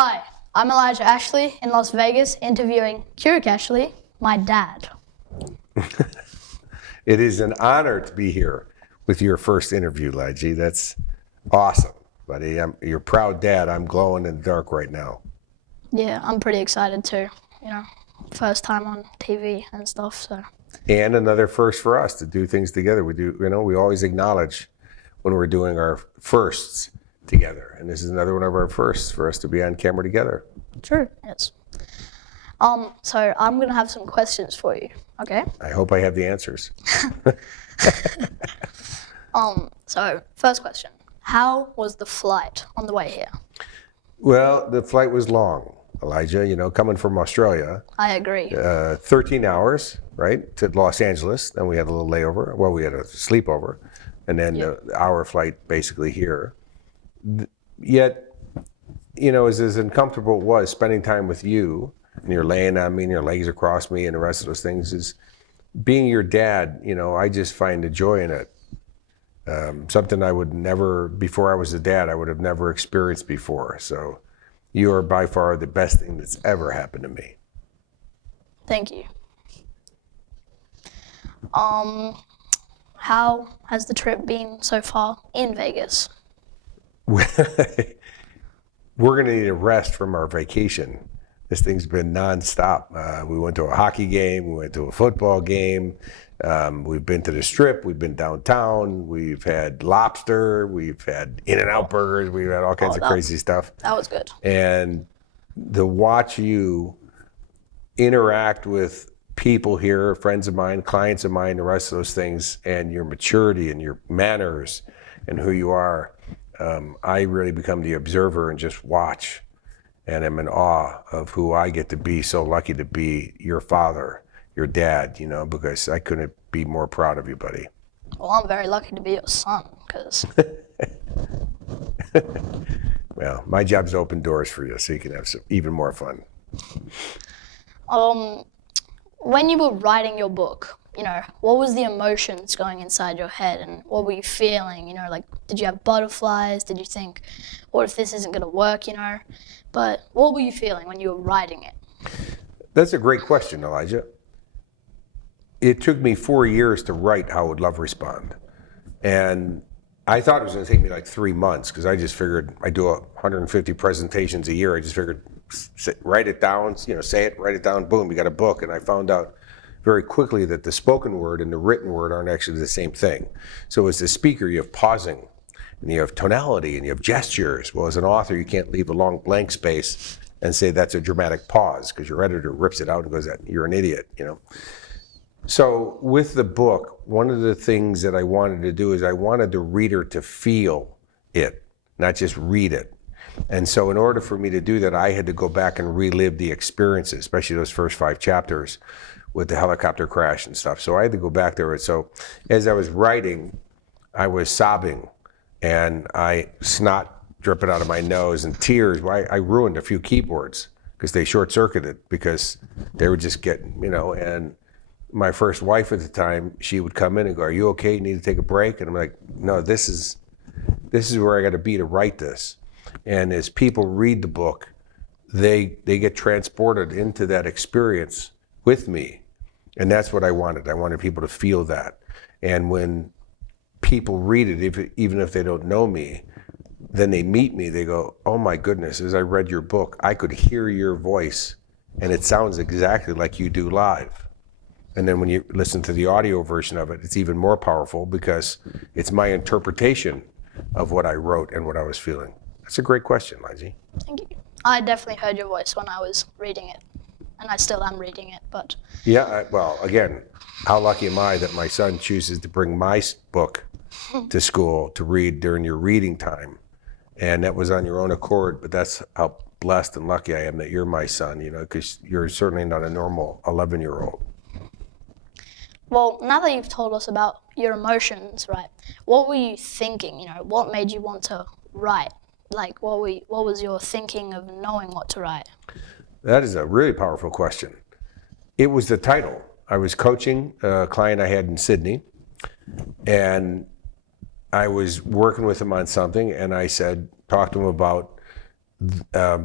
Hi, I'm Elijah Ashley in Las Vegas interviewing Kurek Ashley, my dad. It is an honor to be here with your first interview, Elijah. That's awesome, buddy. Your proud dad. I'm glowing in the dark right now. Yeah, I'm pretty excited too. First time on TV and stuff, so. And another first for us to do things together. We always acknowledge when we're doing our firsts together. And this is another one of our firsts for us to be on camera together. True, yes. So I'm gonna have some questions for you, okay? I hope I have the answers. So first question, how was the flight on the way here? Well, the flight was long, Elijah, coming from Australia. I agree. 13 hours, right, to Los Angeles. Then we had a little layover. Well, we had a sleepover. And then the hour flight basically here. Yet, as uncomfortable it was spending time with you, and you're laying on me and your legs across me and the rest of those things, is being your dad, I just find a joy in it. Something I would never, before I was a dad, I would have never experienced before. So you are by far the best thing that's ever happened to me. Thank you. How has the trip been so far in Vegas? We're going to need a rest from our vacation. This thing's been nonstop. We went to a hockey game, we went to a football game, we've been to the Strip, we've been downtown, we've had lobster, we've had In-N-Out burgers, we've had all kinds of crazy stuff. That was good. And to watch you interact with people here, friends of mine, clients of mine, the rest of those things, and your maturity and your manners and who you are, I really become the observer and just watch. And I'm in awe of who I get to be, so lucky to be your father, your dad, because I couldn't be more proud of you, buddy. Well, I'm very lucky to be your son, because... Well, my job's to open doors for you, so you can have some even more fun. When you were writing your book, what was the emotions going inside your head, and what were you feeling? Did you have butterflies? Did you think, what if this isn't going to work, But what were you feeling when you were writing it? That's a great question, Elijah. It took me 4 years to write How Would Love Respond. And I thought it was going to take me like 3 months, because I just figured I do 150 presentations a year. I just figured, write it down, say it, write it down, boom, you got a book. And I found out very quickly that the spoken word and the written word aren't actually the same thing. So as the speaker, you have pausing, and you have tonality, and you have gestures. Well, as an author, you can't leave a long blank space and say that's a dramatic pause, because your editor rips it out and goes, you're an idiot, So with the book, one of the things that I wanted to do is I wanted the reader to feel it, not just read it. And so in order for me to do that, I had to go back and relive the experiences, especially those first 5 chapters with the helicopter crash and stuff. So I had to go back there. So as I was writing, I was sobbing, and snot dripping out of my nose and tears. I ruined a few keyboards because they short-circuited, because they would just get, and my first wife at the time, she would come in and go, "Are you okay? You need to take a break?" And I'm like, "No, this is where I got to be to write this." And as people read the book, they get transported into that experience with me. And that's what I wanted. I wanted people to feel that. And when people read it, even if they don't know me, then they meet me, they go, "Oh my goodness, as I read your book, I could hear your voice, and it sounds exactly like you do live." And then when you listen to the audio version of it, it's even more powerful, because it's my interpretation of what I wrote and what I was feeling. That's a great question, Lindsay. Thank you. I definitely heard your voice when I was reading it, and I still am reading it, but... Yeah, well, again, how lucky am I that my son chooses to bring my book to school to read during your reading time. And that was on your own accord, but that's how blessed and lucky I am that you're my son, because you're certainly not a normal 11-year-old. Well, now that you've told us about your emotions, right, what were you thinking? What made you want to write? What was your thinking of knowing what to write? That is a really powerful question. It was the title. I was coaching a client I had in Sydney, and I was working with him on something, and I said, talked to him about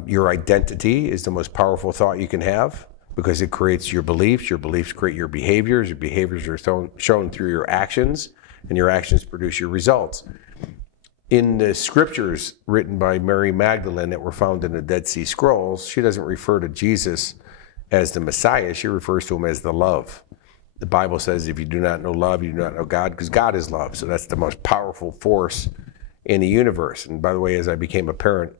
Your identity is the most powerful thought you can have because it creates your beliefs. Your beliefs create your behaviors. Your behaviors are shown through your actions, and your actions produce your results. In the scriptures written by Mary Magdalene that were found in the Dead Sea Scrolls, she doesn't refer to Jesus as the Messiah. She refers to him as the love. The Bible says if you do not know love, you do not know God, because God is love. So that's the most powerful force in the universe. And by the way, as I became a parent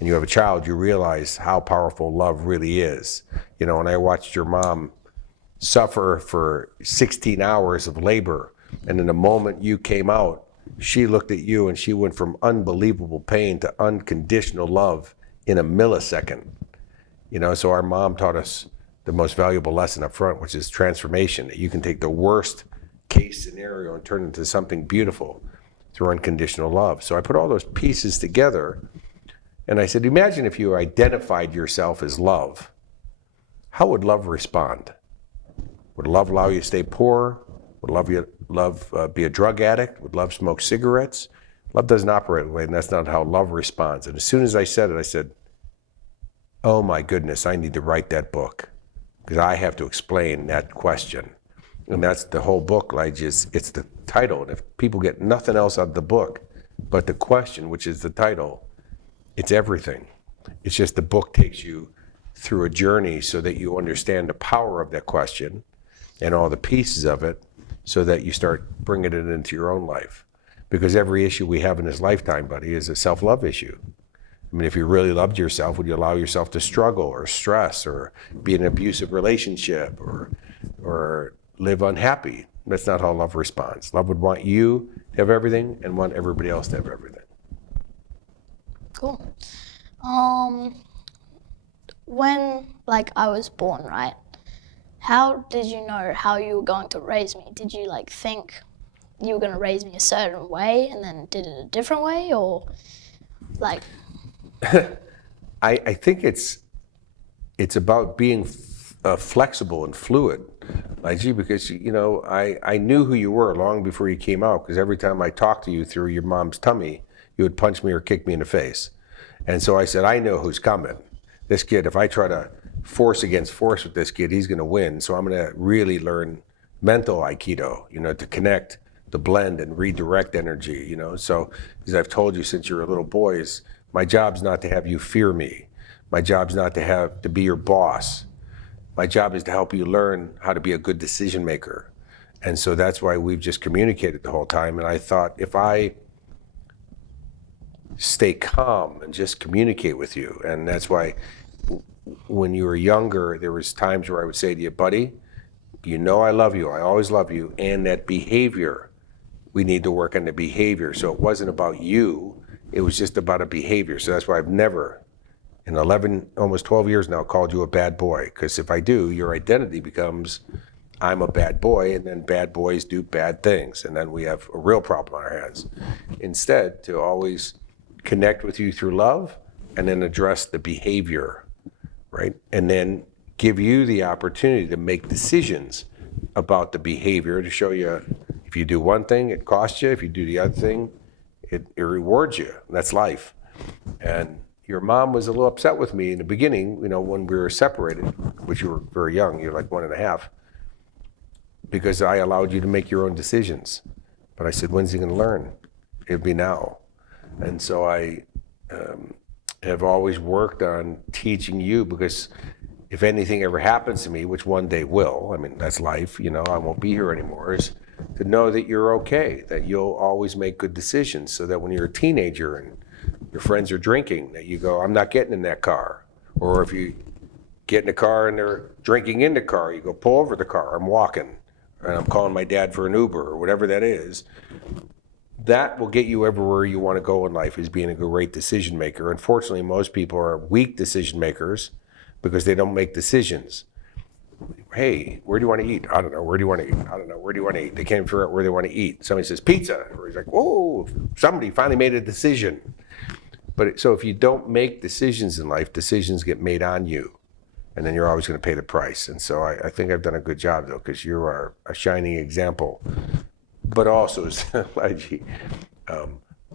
and you have a child, you realize how powerful love really is. You know, when I watched your mom suffer for 16 hours of labor, and in the moment you came out, she looked at you and she went from unbelievable pain to unconditional love in a millisecond. You know, so our mom taught us the most valuable lesson up front, which is transformation. That you can take the worst case scenario and turn it into something beautiful through unconditional love. So I put all those pieces together and I said, imagine if you identified yourself as love. How would love respond? Would love allow you to stay poor? Would love be a drug addict? Would love smoke cigarettes? Love doesn't operate that way, and that's not how love responds. And as soon as I said it, I said, oh my goodness, I need to write that book because I have to explain that question. And that's the whole book, like it's the title. And if people get nothing else out of the book but the question, which is the title, it's everything. It's just the book takes you through a journey so that you understand the power of that question and all the pieces of it so that you start bringing it into your own life. Because every issue we have in this lifetime, buddy, is a self-love issue. I mean, if you really loved yourself, would you allow yourself to struggle or stress or be in an abusive relationship or live unhappy? That's not how love responds. Love would want you to have everything and want everybody else to have everything. Cool. When, like, I was born, right? How did you know how you were going to raise me? Did you, like, think you were going to raise me a certain way and then did it a different way, or, like... I think it's about being flexible and fluid, Lige, because, you know, I knew who you were long before you came out, because every time I talked to you through your mom's tummy, you would punch me or kick me in the face. And so I said, I know who's coming. This kid, if I try to force against force with this kid, he's going to win. So I'm going to really learn mental Aikido, you know, to connect, to blend and redirect energy, you know. So as I've told you since you were little boys, my job's not to have you fear me. My job's not to be your boss. My job is to help you learn how to be a good decision maker. And so that's why we've just communicated the whole time. And I thought if I stay calm and just communicate with you, and that's why when you were younger, there was times where I would say to you, buddy, you know I love you, I always love you, and that behavior, we need to work on the behavior. So it wasn't about you, it was just about a behavior. So that's why I've never, in 11, almost 12 years now, called you a bad boy. Because if I do, your identity becomes, I'm a bad boy, and then bad boys do bad things. And then we have a real problem on our hands. Instead, to always connect with you through love, and then address the behavior, right? And then give you the opportunity to make decisions about the behavior to show you if you do one thing, it costs you. If you do the other thing, it rewards you. That's life. And your mom was a little upset with me in the beginning, you know, when we were separated, which you were very young, you're like 1.5, because I allowed you to make your own decisions. But I said, when's he going to learn? It'd be now. And so I have always worked on teaching you, because if anything ever happens to me, which one day will, I mean, that's life, you know, I won't be here anymore, is to know that you're okay, that you'll always make good decisions, so that when you're a teenager and your friends are drinking, that you go, I'm not getting in that car. Or if you get in a car and they're drinking in the car, you go, pull over the car, I'm walking, and I'm calling my dad for an Uber, or whatever that is. That will get you everywhere you want to go in life, is being a great decision maker. Unfortunately, most people are weak decision makers because they don't make decisions. Hey, where do you want to eat? I don't know. Where do you want to eat? I don't know. Where do you want to eat? They can't figure out where they want to eat. Somebody says pizza. Or he's like, whoa, somebody finally made a decision. But so if you don't make decisions in life, decisions get made on you. And then you're always going to pay the price. And so I think I've done a good job, though, because you are a shining example. But also,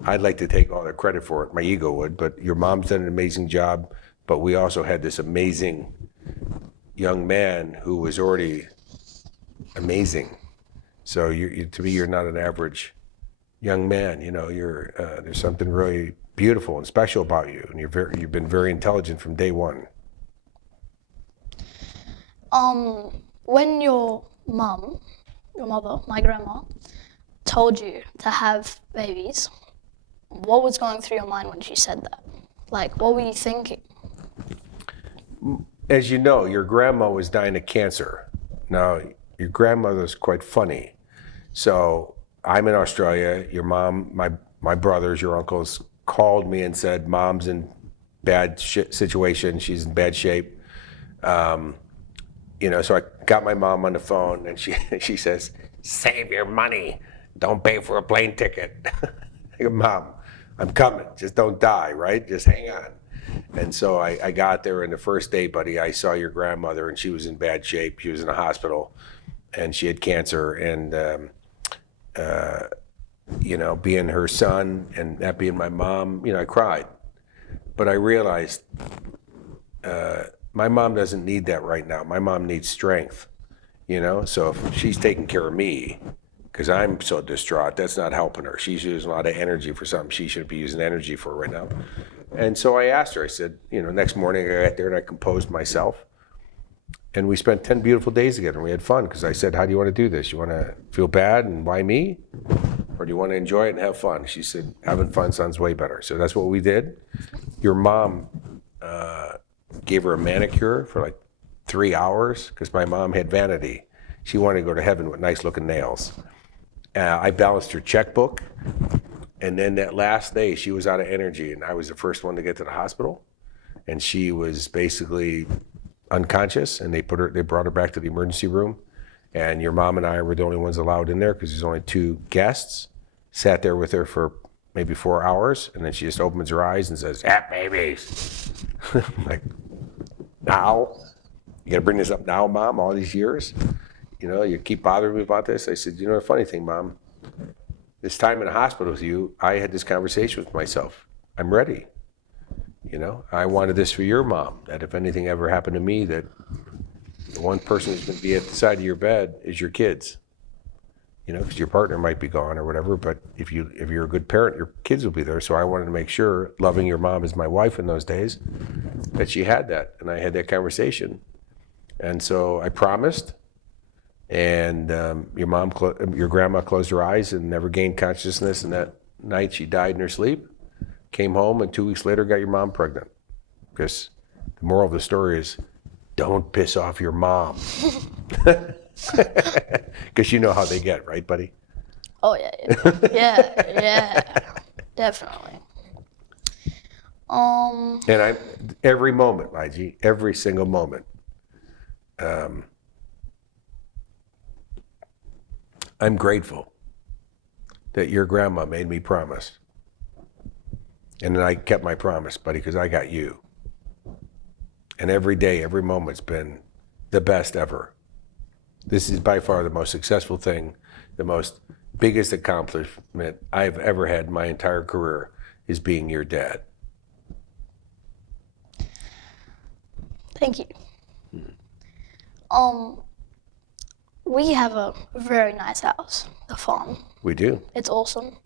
I'd like to take all the credit for it. My ego would, but your mom's done an amazing job. But we also had this amazing young man who was already amazing. So to me, you're not an average young man. You're there's something really beautiful and special about you, and you've been very intelligent from day one. When your mother, my grandma, told you to have babies, what was going through your mind when she said that? Like, what were you thinking? As you know, your grandma was dying of cancer. Now, your grandmother's quite funny. So I'm in Australia. Your mom, my brothers, your uncles called me and said, Mom's in bad situation. She's in bad shape. So I got my mom on the phone, and she says, save your money. Don't pay for a plane ticket. I go, Mom, I'm coming. Just don't die, right? Just hang on. And so I got there, and the first day, buddy, I saw your grandmother, and she was in bad shape. She was in a hospital, and she had cancer. And, being her son and that being my mom, I cried. But I realized my mom doesn't need that right now. My mom needs strength, So if she's taking care of me, because I'm so distraught, that's not helping her. She's using a lot of energy for something she shouldn't be using energy for right now. And so I asked her, I said, next morning I got there and I composed myself. And we spent 10 beautiful days together and we had fun because I said, how do you want to do this? You want to feel bad and why me? Or do you want to enjoy it and have fun? She said, having fun sounds way better. So that's what we did. Your mom gave her a manicure for like 3 hours because my mom had vanity. She wanted to go to heaven with nice looking nails. I balanced her checkbook. And then that last day, she was out of energy, and I was the first one to get to the hospital. And she was basically unconscious, and they brought her back to the emergency room. And your mom and I were the only ones allowed in there because there's only 2 guests. Sat there with her for maybe 4 hours, and then she just opens her eyes and says, "Have babies." I'm like, now? You gotta bring this up now, Mom, all these years? You keep bothering me about this? I said, the funny thing, Mom, this time in the hospital with you, I had this conversation with myself. I'm ready. I wanted this for your mom, that if anything ever happened to me, that the one person who's going to be at the side of your bed is your kids. Because your partner might be gone or whatever, but if you're a good parent, your kids will be there. So I wanted to make sure, loving your mom as my wife in those days, that she had that. And I had that conversation. And so I promised. And your grandma closed her eyes and never gained consciousness. And that night she died in her sleep, came home, and 2 weeks later got your mom pregnant. Because the moral of the story is, don't piss off your mom. Because you know how they get, right, buddy? Oh, yeah, definitely. And every moment, Lige, every single moment, I'm grateful that your grandma made me promise. And then I kept my promise, buddy, because I got you. And every day, every moment's been the best ever. This is by far the most successful thing, the most biggest accomplishment I've ever had in my entire career is being your dad. Thank you. We have a very nice house, the farm. We do. It's awesome.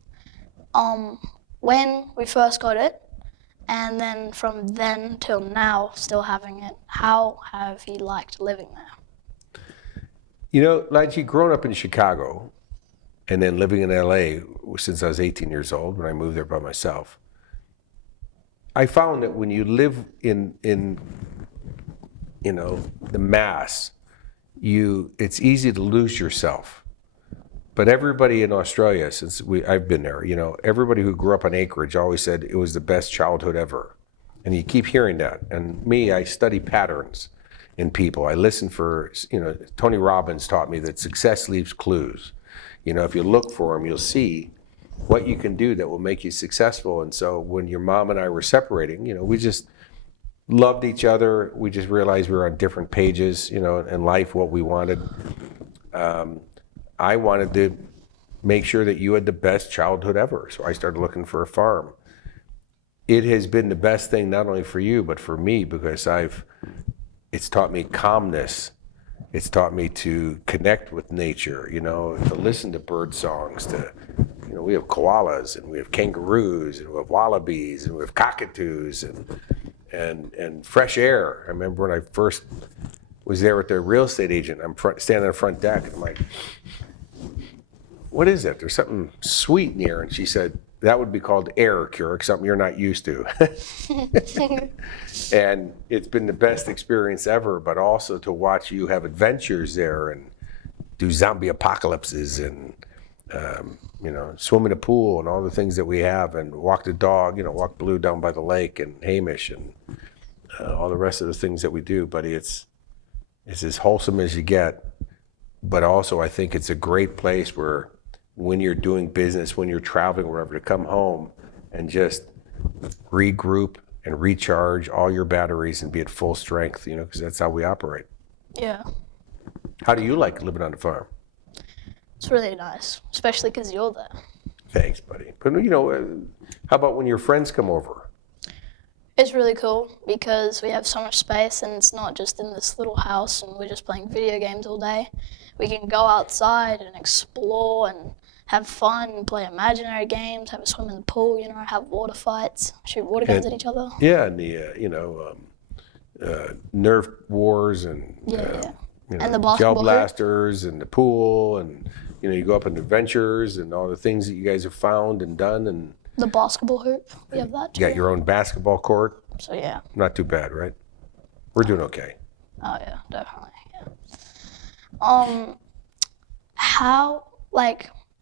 When we first got it, and then from then till now, still having it, how have you liked living there? Lige, growing up in Chicago and then living in LA since I was 18 years old when I moved there by myself, I found that when you live in the mass, it's easy to lose yourself. But everybody in Australia, since I've been there, everybody who grew up on acreage always said it was the best childhood ever. And you keep hearing that. And me, I study patterns in people. I listen for, Tony Robbins taught me that success leaves clues. If you look for them, you'll see what you can do that will make you successful. And so when your mom and I were separating, we just loved each other. We just realized we were on different pages, in life, what we wanted. I wanted to make sure that you had the best childhood ever. So I started looking for a farm. It has been the best thing not only for you, but for me, because it's taught me calmness. It's taught me to connect with nature, to listen to bird songs, we have koalas and we have kangaroos and we have wallabies and we have cockatoos and fresh air. I remember when I first was there with the real estate agent, I'm standing on the front deck and I'm like, what is it? There's something sweet in here. And she said, that would be called air, Kurek, something you're not used to. And it's been the best experience ever, but also to watch you have adventures there and do zombie apocalypses and, swim in a pool and all the things that we have and walk the dog, walk Blue down by the lake and Hamish and all the rest of the things that we do. But it's as wholesome as you get. But also I think it's a great place where when you're doing business, when you're traveling, wherever, to come home and just regroup and recharge all your batteries and be at full strength, because that's how we operate. Yeah. How do you like living on the farm? It's really nice, especially because you're there. Thanks, buddy. But how about when your friends come over? It's really cool because we have so much space and it's not just in this little house and we're just playing video games all day. We can go outside and explore and have fun, play imaginary games, have a swim in the pool, have water fights, shoot water guns at each other. Yeah, and the Nerf wars and and the basketball gel blasters and the pool and you go up on adventures and all the things that you guys have found and done, and the basketball hoop. We have that too. You got your own basketball court. So yeah. Not too bad, right? We're doing okay. Oh yeah, definitely. Yeah.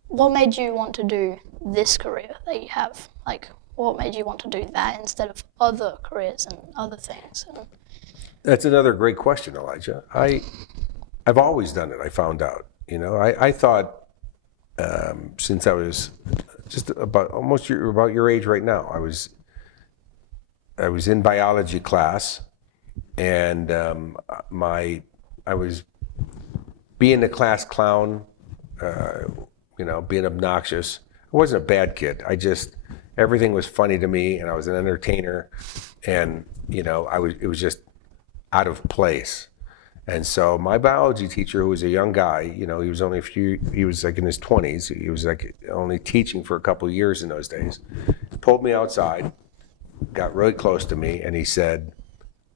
What made you want to do this career that you have? What made you want to do that instead of other careers and other things? That's another great question, Elijah. I've always done it, I found out. I thought since I was just about your age right now, I was in biology class, and I was being the class clown, being obnoxious. I wasn't a bad kid. Everything was funny to me, and I was an entertainer, and it was just out of place. And so my biology teacher, who was a young guy, he was only he was like in his 20s. He was like only teaching for a couple of years in those days. Pulled me outside, got really close to me, and he said,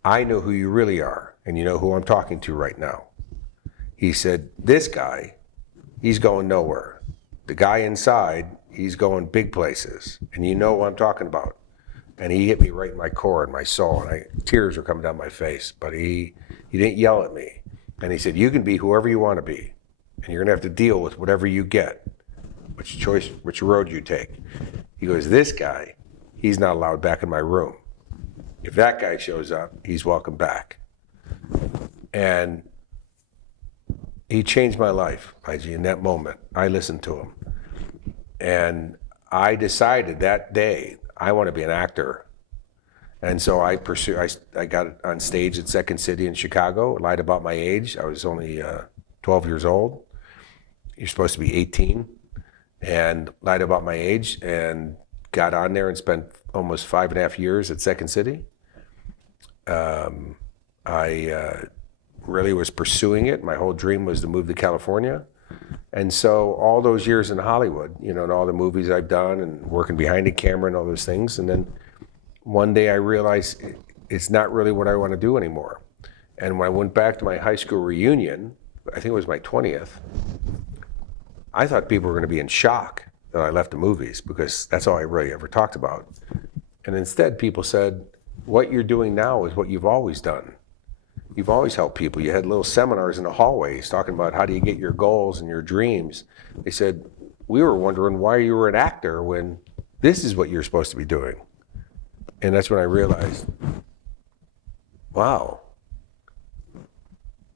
I know who you really are, and you know who I'm talking to right now. He said, this guy, he's going nowhere. The guy inside, he's going big places, and you know what I'm talking about. And he hit me right in my core and my soul, and tears were coming down my face, but he didn't yell at me. And he said, you can be whoever you want to be, and you're gonna have to deal with whatever you get, which road you take. He goes, this guy, he's not allowed back in my room. If that guy shows up, he's welcome back. And he changed my life, IG, in that moment. I listened to him. And I decided that day, I want to be an actor. And so I got on stage at Second City in Chicago, lied about my age. I was only 12 years old. You're supposed to be 18. And lied about my age and got on there and spent almost 5.5 years at Second City. I really was pursuing it. My whole dream was to move to California. And so all those years in Hollywood, and all the movies I've done and working behind the camera and all those things. And then one day I realized it's not really what I want to do anymore. And when I went back to my high school reunion, I think it was my 20th, I thought people were going to be in shock that I left the movies, because that's all I really ever talked about. And instead people said, what you're doing now is what you've always done. You've always helped people. You had little seminars in the hallways talking about how do you get your goals and your dreams. They said, we were wondering why you were an actor when this is what you're supposed to be doing. And that's when I realized, wow,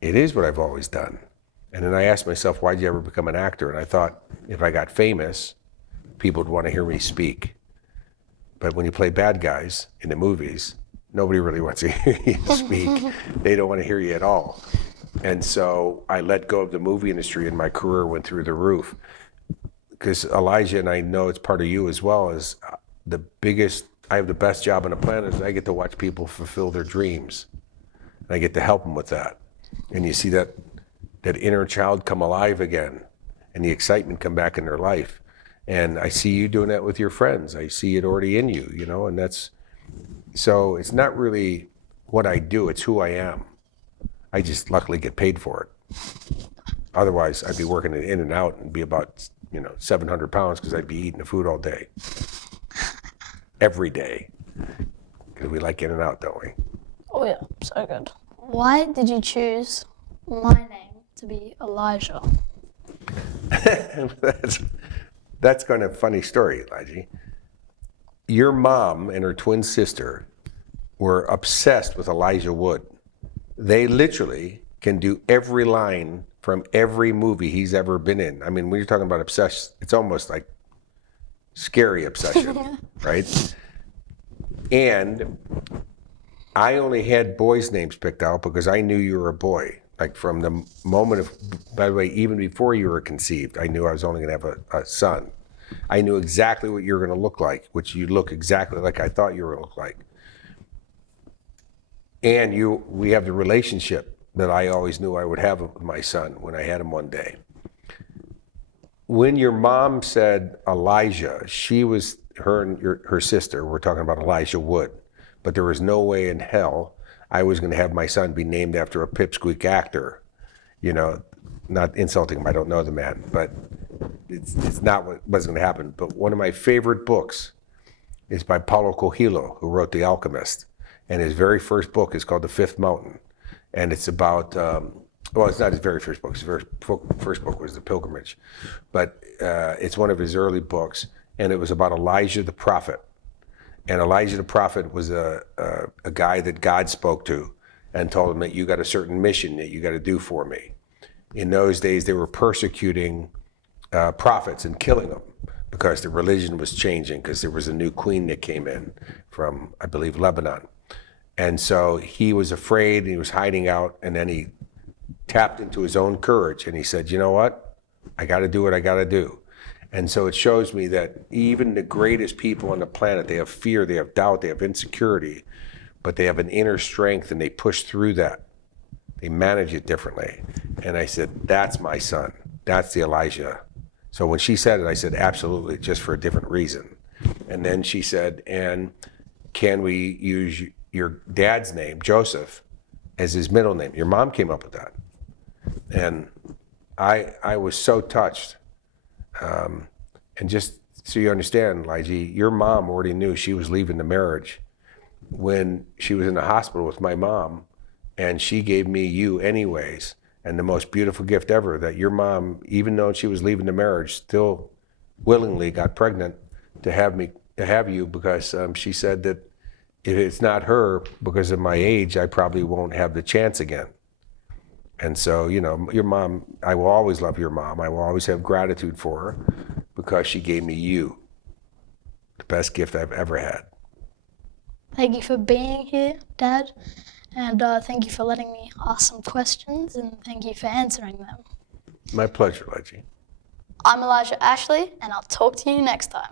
it is what I've always done. And then I asked myself, why'd you ever become an actor? And I thought, if I got famous, people would want to hear me speak. But when you play bad guys in the movies, nobody really wants to hear you speak. They don't want to hear you at all. And so I let go of the movie industry, and my career went through the roof. because Elijah, and I know it's part of you as well, is I have the best job on the planet is I get to watch people fulfill their dreams. And I get to help them with that. And you see that inner child come alive again and the excitement come back in their life. And I see you doing that with your friends. I see it already in you, and so it's not really what I do, it's who I am. I just luckily get paid for it. Otherwise, I'd be working it in and out and be about, 700 pounds because I'd be eating the food all day. Every day. Because we like in and out, don't we? Oh yeah, so good. Why did you choose my name to be Elijah? That's kind of a funny story, Elijah. Your mom and her twin sister were obsessed with Elijah Wood. They literally can do every line from every movie he's ever been in. I mean, when you're talking about obsession, it's almost like scary obsession, right? And I only had boys' names picked out because I knew you were a boy. Like from the moment of, by the way, even before you were conceived, I knew I was only going to have a son. I knew exactly what you were going to look like, which you look exactly like I thought you were going to look like. And we have the relationship that I always knew I would have with my son when I had him one day. When your mom said Elijah, her and her sister were talking about Elijah Wood, but there was no way in hell I was going to have my son be named after a pipsqueak actor. Not insulting him, I don't know the man, but it's not what was going to happen. But one of my favorite books is by Paulo Coelho, who wrote The Alchemist. And his very first book is called The Fifth Mountain. And it's about, it's not his very first book. His first book was The Pilgrimage. But it's one of his early books. And it was about Elijah the prophet. And Elijah the prophet was a guy that God spoke to and told him that you got a certain mission that you got to do for me. In those days, they were persecuting prophets and killing them because the religion was changing, because there was a new queen that came in from, I believe, Lebanon. And so he was afraid, and he was hiding out, and then he tapped into his own courage, and he said, you know what? I got to do what I got to do. And so it shows me that even the greatest people on the planet, they have fear, they have doubt, they have insecurity, but they have an inner strength, and they push through that. They manage it differently. And I said, that's my son. That's the Elijah. So when she said it, I said, absolutely, just for a different reason. And then she said, and can we use your dad's name, Joseph, as his middle name? Your mom came up with that. And I was so touched. And just so you understand, Elijah, your mom already knew she was leaving the marriage when she was in the hospital with my mom, and she gave me you anyways. And the most beautiful gift ever, that your mom, even though she was leaving the marriage, still willingly got pregnant to have you, because she said that if it's not her, because of my age, I probably won't have the chance again. And so, your mom, I will always love your mom. I will always have gratitude for her because she gave me you, the best gift I've ever had. Thank you for being here, Dad. And thank you for letting me ask some questions, and thank you for answering them. My pleasure, Elijah. I'm Elijah Ashley, and I'll talk to you next time.